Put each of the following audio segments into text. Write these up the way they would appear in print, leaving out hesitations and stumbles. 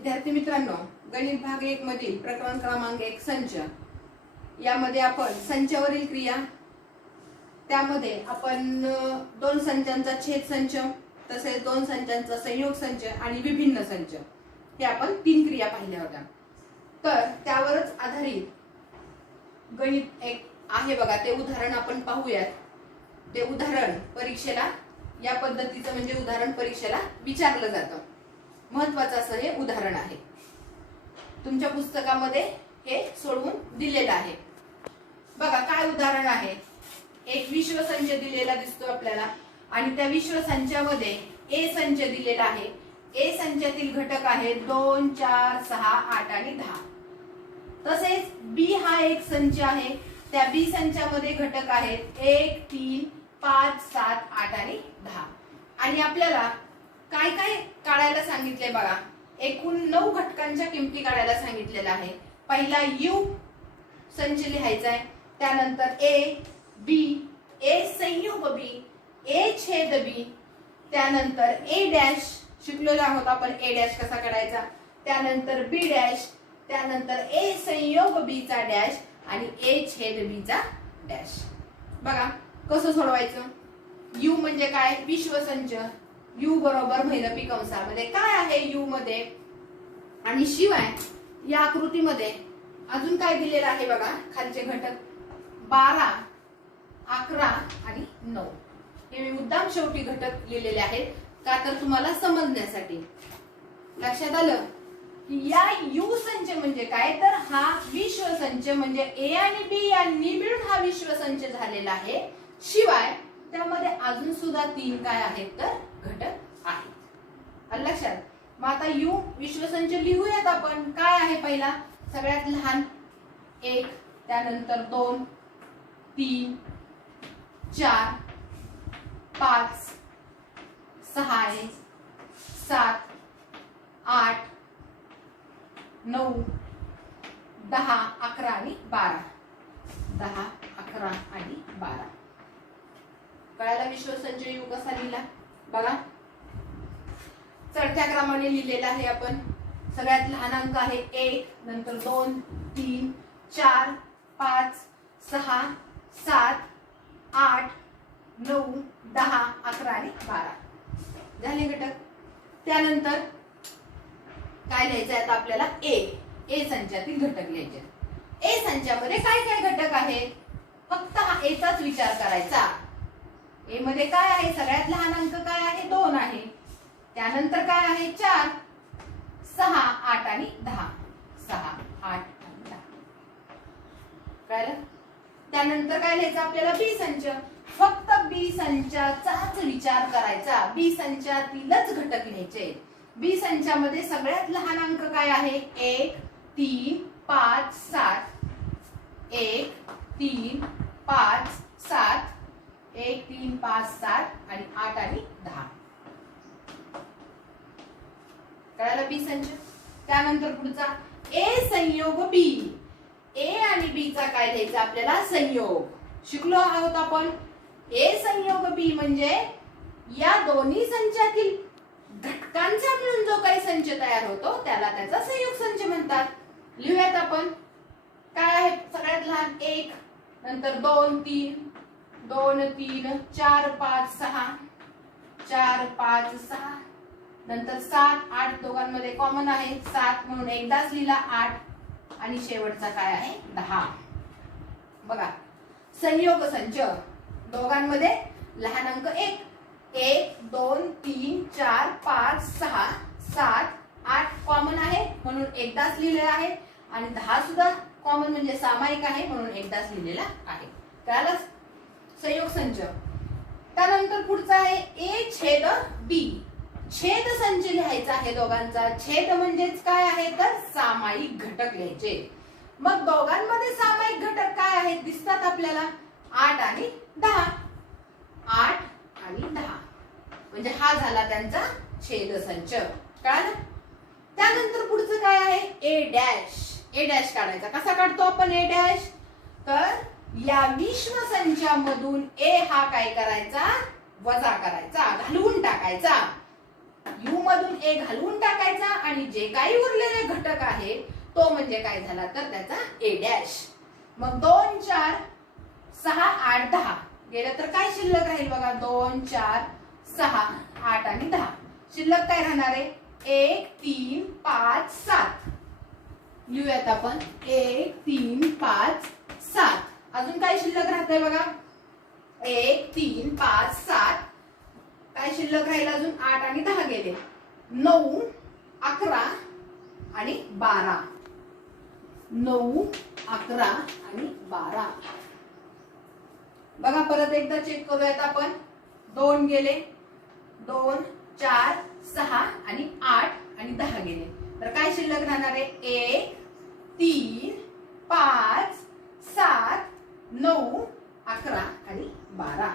विद्यार्थी मित्रांनो, गणित भाग 1 मधील प्रकरण क्रमांक 1 संच यामध्ये आपण संचावरील क्रिया, त्यामध्ये आपण दोन संचांचा छेद संच, तसेच दोन संचांचा संयोग संच आणि विभिन्न संच हे आपण 3 क्रिया पाहिल्या होत्या. तर त्यावरच आधारित गणित एक आहे बघा, ते उदाहरण आपण पाहूयात. ते उदाहरण परीक्षेला या पद्धतीचं म्हणजे उदाहरण परीक्षेला विचारलं जातं. महत्त्वाचं असं हे उदाहरण आहे. तुमच्या पुस्तकामध्ये हे सोडवून दिलेलं आहे. बघा काय उदाहरण आहे. एक विश्व संच दिलेला दिसतो आपल्याला आणि त्या विश्व संचामध्ये ए संच दिलेला आहे. ए संचातील घटक आहेत 2, 4, 6, 8 आणि 10. तसेच बी हा एक संच आहे. त्या बी संचामध्ये घटक आहेत 1, 3, 5, 7, 8 आणि 10. आणि आपल्याला काय काय काढायला सांगितले बघा. एकूण 9 घटकांच्या किमती काढायला सांगितलेला आहे. पहिला यू संच लिहायचा आहे. त्यानंतर ए बी, ए संयोग बी, ए छेद बी, त्यानंतर ए डॅश शिकलेलो आहोत आपण ए डॅश कसा काढायचा. त्यानंतर बी डॅश, त्यानंतर ए संयोग बी चा डॅश आणि ए छेद बी चा डॅश. बघा कसं सोडवायचं. यू म्हणजे काय, विश्वसंच. यू बरोबर महिरपी कंसामध्ये काय आहे यू मध्ये, आणि शिवाय या आकृतीमध्ये अजून काय दिलेलं आहे बघा. खालचे घटक 12, 11 आणि 9 हे मी मुद्दाम शेवटी घटक लिहिलेले आहेत का तर तुम्हाला समजण्यासाठी. लक्षात आलं की या यू संच म्हणजे काय, तर हा विश्वसंच म्हणजे ए आणि बी यांनी मिळून हा विश्वसंच झालेला आहे. शिवाय त्यामध्ये अजून सुद्धा 3 काय आहेत तर घटक आहेत. लक्षात. मग आता यू विश्वसंच लिहूयात आपण. काय आहे पहिला सगळ्यात लहान 1, त्यानंतर 2, 3, 4, 5, 6 आहे, 7, 8, 9, 10, 11 आणि 12. 10, 11 आणि 12. कळाला विश्वसंच यू कसा लिहिला बघा. चढत्या क्रमाने लिहिलेला आहे आपण. सगळ्यात लहान अंक आहे 1, नंतर 2, 3, 4, 5, 6, 7, 8, 9, 10, 11 आणि 12 झाले घटक. त्यानंतर काय लिहायचं आहे आता आपल्याला ए संचातील घटक लिहायचे. ए संचामध्ये काय काय घटक आहेत फक्त हा एचाच विचार करायचा. ए मध्ये काय आहे, सगळ्यात लहान अंक काय आहे 2 आहे. त्यानंतर काय आहे 4, 6, 8 आणि 10. 6, 8 आणि 10 कळलं. त्यानंतर काय लिहायचं आपल्याला बी संच. फक्त बी संचाचाच विचार करायचा. बी संचातीलच घटक लिहायचे. बी संचामध्ये सगळ्यात लहान अंक काय आहे 1, 3, 5, 7. 1, 3, 5, 7. 1, 3, 5, 7 आणि 8 आणि 10 कळालं बी संच. त्यानंतर पुढचा ए संयोग बी. ए आणि बी चा काय लिहायचा आपल्याला संयोग. शिकलो आहोत आपण. ए संयोग बी म्हणजे या दोन्ही संचातील घटकांचा मिळून जो काही संच तयार होतो त्याला त्याचा संयोग संच म्हणतात. लिहूयात आपण. काय आहे सगळ्यात लहान 1, नंतर 2, 3, 2, 3, 4, 5, 6, 4, 5, 6, नंतर 7, 8 दोघांमध्ये कॉमन आहे 7 म्हणून एकदाच लिहिला 8 आणि शेवटचा काय आहे 10. बघा संयोग संच दोघांमध्ये लहान अंक 1, 1, 2, 3, 4, 5, 6, 7, 8 कॉमन आहे म्हणून एकदाच लिहिलेला आहे आणि 10 सुद्धा कॉमन म्हणजे सामायिक आहे म्हणून एकदाच लिहिलेला आहे. कळालं संयोग संच. त्यानंतर पुढचा आहे ए छेद बी. छेद संच लिहायचा आहे दोघांचा. छेद म्हणजेच काय आहे तर सामायिक घटक लिहायचे. मग दोघांमध्ये सामायिक घटक काय आहेत दिसतात आपल्याला 8 आणि 10. 8 आणि 10 म्हणजे हा झाला त्यांचा छेद संच. कळालं. त्यानंतर पुढचं काय आहे ए डॅश. ए डॅश काढायचा. कसा काढतो आपण ए डॅश, तर या विश्व संचामधून ए हा काय करायचा वजा करायचा, घालवून टाकायचा. यू मधून ए घालवून टाकायचा आणि आणि जे काही उरलेले घटक आहे तो म्हणजे काय झाला तर त्याचा ए डॅश. मग 2 4 6 8 10 गेलं तर काय शिल्लक राहील बघा. 2 4 6 8 आणि 10 शिल्लक काय राहणार आहे. 1 3 5 7 लिहूयात आपण. 1 3 5 7 अजून काय शिल्लक राहतंय बघा. 1 3 5 7 काय शिल्लक राहील अजून. 8 आणि 10 गेले. 9 11 आणि 12. 9 11 आणि 12 बघा. परत एकदा चेक करूयात आपण. 2 गेले. 2 4 6 आणि 8 आणि 10 गेले तर काय शिल्लक राहणार आहे. 1 3 5 7 9 11 आणि 12.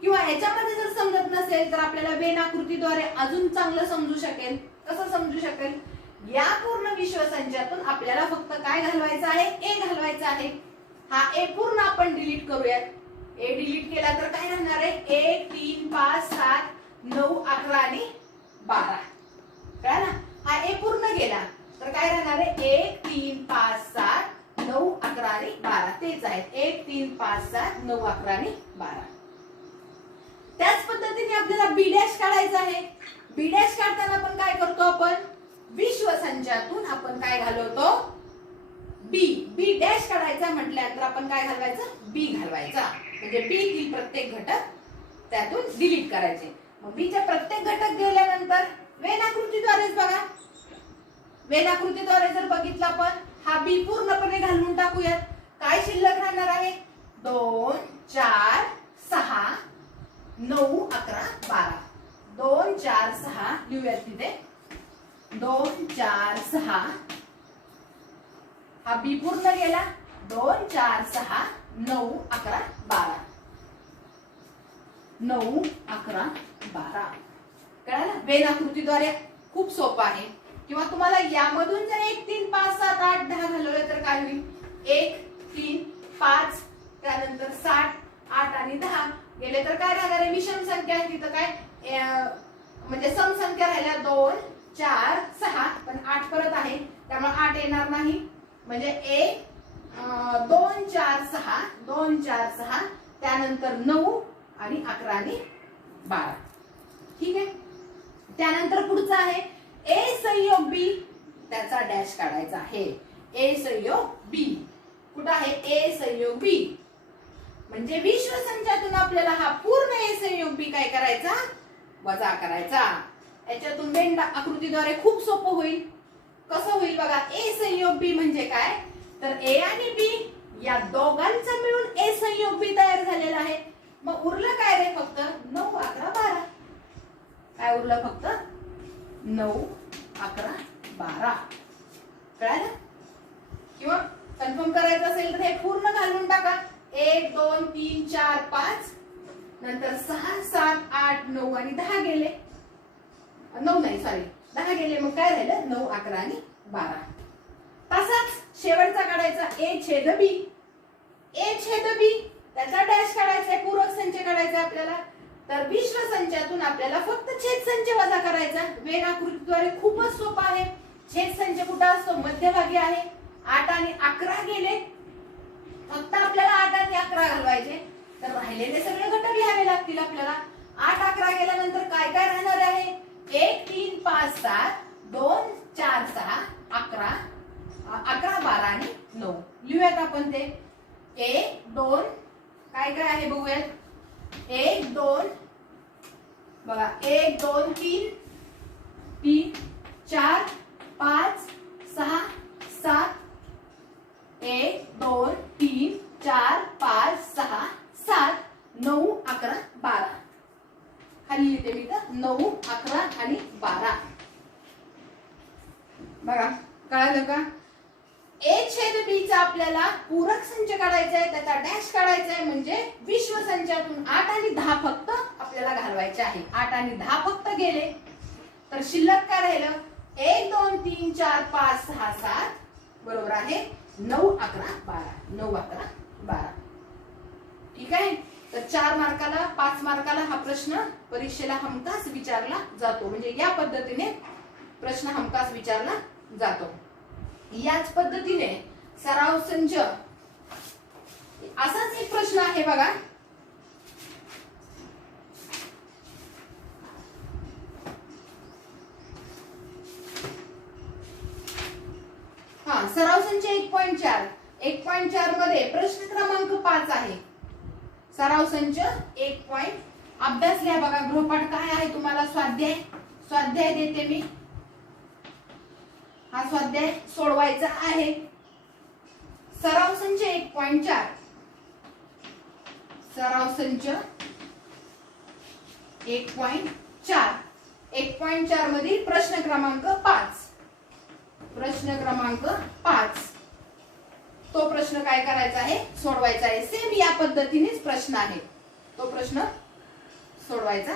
किंवा याच्यामध्ये जर समजत नसेल तर आपल्याला वेन आकृतीद्वारे अजून चांगलं समजू शकेल. कसं समजू शकेल. या पूर्ण विश्वसंचातून आपल्याला फक्त काय घालवायचं आहे. ए घालवायचा आहे. हा ए पूर्ण आपण डिलीट करूयात. ए डिलीट केला तर काय राहणार आहे. 1 3 5 7 9 11 आणि 12 कळलं. हा ए पूर्ण गेला तर काय राहणार आहे. 1 3 5 7 9 11 आणि 12 तेच आहेत. 1 3 5 7 9 11 आणि 12. त्याच पद्धतीने आपल्याला बी डॅश काढायचा आहे. बी डॅश काढताना आपण काय करतो. आपण विश्वसंचातून आपण काय घालवतो. बी. बी डॅश काढायचा म्हटल्यानंतर आपण काय घालवायचं. बी घालवायचा. म्हणजे बी तील प्रत्येक घटक त्यातून डिलीट करायचे. मग बी चे प्रत्येक घटक गेल्यानंतर वेन आकृतीद्वारेच बघा. वेन आकृतीद्वारे जर बघितलं आपण हा बी पूर्णपणे घालून टाकूयात. काय शिल्लक राहणार आहे. 2 4 6 9 11 12. 2 4 6 लिहूयात तिथे. 2 4 6 हा बी पूर्ण गेला. 2 4 6 9 11 12. 9 11 12 कळलं. वेन आकृतीद्वारे खूप सोपं आहे. किंवा तुम्हाला यामधून जर 1 3 5 7 8 10 घालवलं तर काय होईल. 1 3 5 त्यानंतर 7 8 आणि 10 गेले तर काय राहणार आहे. विषम संख्या आहे तिथं काय म्हणजे सम संख्या राहिल्या. 2 4 6 पण 8 परत आहे त्यामुळे 8 येणार नाही. म्हणजे 1 2 4 6 2 4 6 त्यानंतर 9 आणि 11 आणि 12. ठीक आहे. त्यानंतर पुढचं आहे ए संयोग बी त्याचा डॅश काढायचा आहे. ए संयोग बी कुठं आहे. ए संयोग बी म्हणजे विश्वसंचातून आपल्याला हा पूर्ण ए संयोग बी काय करायचा. वजा करायचा. याच्यातून वेन आकृतीद्वारे खूप सोपं होईल. कसं होईल बघा. ए संयोग बी म्हणजे काय तर ए आणि बी या दोघांचा मिळून ए संयोग बी तयार झालेला आहे. मग उरलं काय रे फक्त 9 11 12. काय उरलं फक्त 9 11 12 कळलं. किंवा कन्फर्म करायचं असेल तर हे पूर्ण घालून टाका. 1 2 3 4 5 नंतर 6 7 8 9 आणि 10 गेले. 9 नाही सॉरी 10 गेले. मग काय राहिलं 9 11 आणि 12. तसाच शेवटचा काढायचा ए छेद बी. ए छेद बी त्याचा डॅश काढायचा आहे. पूरक संच काढायचा आपल्याला. तर विश्वसंचातून आपल्याला फक्त छेद संच वजा करायचा. वेन आकृतीद्वारे खूपच सोपा आहे. छेद संच कुठं असतो मध्यभागी आहे. 8 आणि 11 गेले. फक्त आपल्याला 8 आणि 11 घालवायचे. तर राहिलेले सगळे घटक लिहावे लागतील आपल्याला. 8 11 गेल्यानंतर काय काय राहणार आहे. 1 3 5 7 2 4 6 11 11 12 आणि 9 लिहूयात आपण ते. 1 2 काय काय आहे बघूयात. 1 2 बघा 1 2 3 3 4 5 6 7 1 2 3 4 5 6 7 9 11 12 खाली लिहिते मी तर 9 11 आणि 12. बघा कळालं का. ए छेद बी चा आपल्याला पूरक संच काढायचा आहे. त्याचा डॅश काढायचा आहे. म्हणजे विश्वसंचातून 8 आणि 10 फक्त आपल्याला घालवायचे आहे. 8 आणि 10 फक्त गेले तर शिल्लक काय राहिलं. 1 2 3 4 5 6 7 बरोबर आहे 9 11 12. 9 11 12 ठीक आहे. तर 4 मार्काला 5 मार्काला हा प्रश्न परीक्षेला हमखास विचारला जातो. म्हणजे या पद्धतीने प्रश्न हमखास विचारला जातो. याच पद्धतीने सराव संच असाच एक प्रश्न आहे बघा. सराव संच 1.4 1.4 मध्ये प्रश्न क्रमांक 5 आहे. सराव संच 1. अभ्यास लिहा बघा. गृहपाठ काय आहे तुम्हाला? स्वाध्याय देते मी. हा स्वाध्याय सोडवायचा आहे. सराव संच 1.4 सराव संच 1.4 1.4 मधील प्रश्न क्रमांक 5 तो प्रश्न काय करायचा आहे? सोडवायचा आहे. सेम या पद्धतीनेच प्रश्न आहे. तो प्रश्न सोडवायचा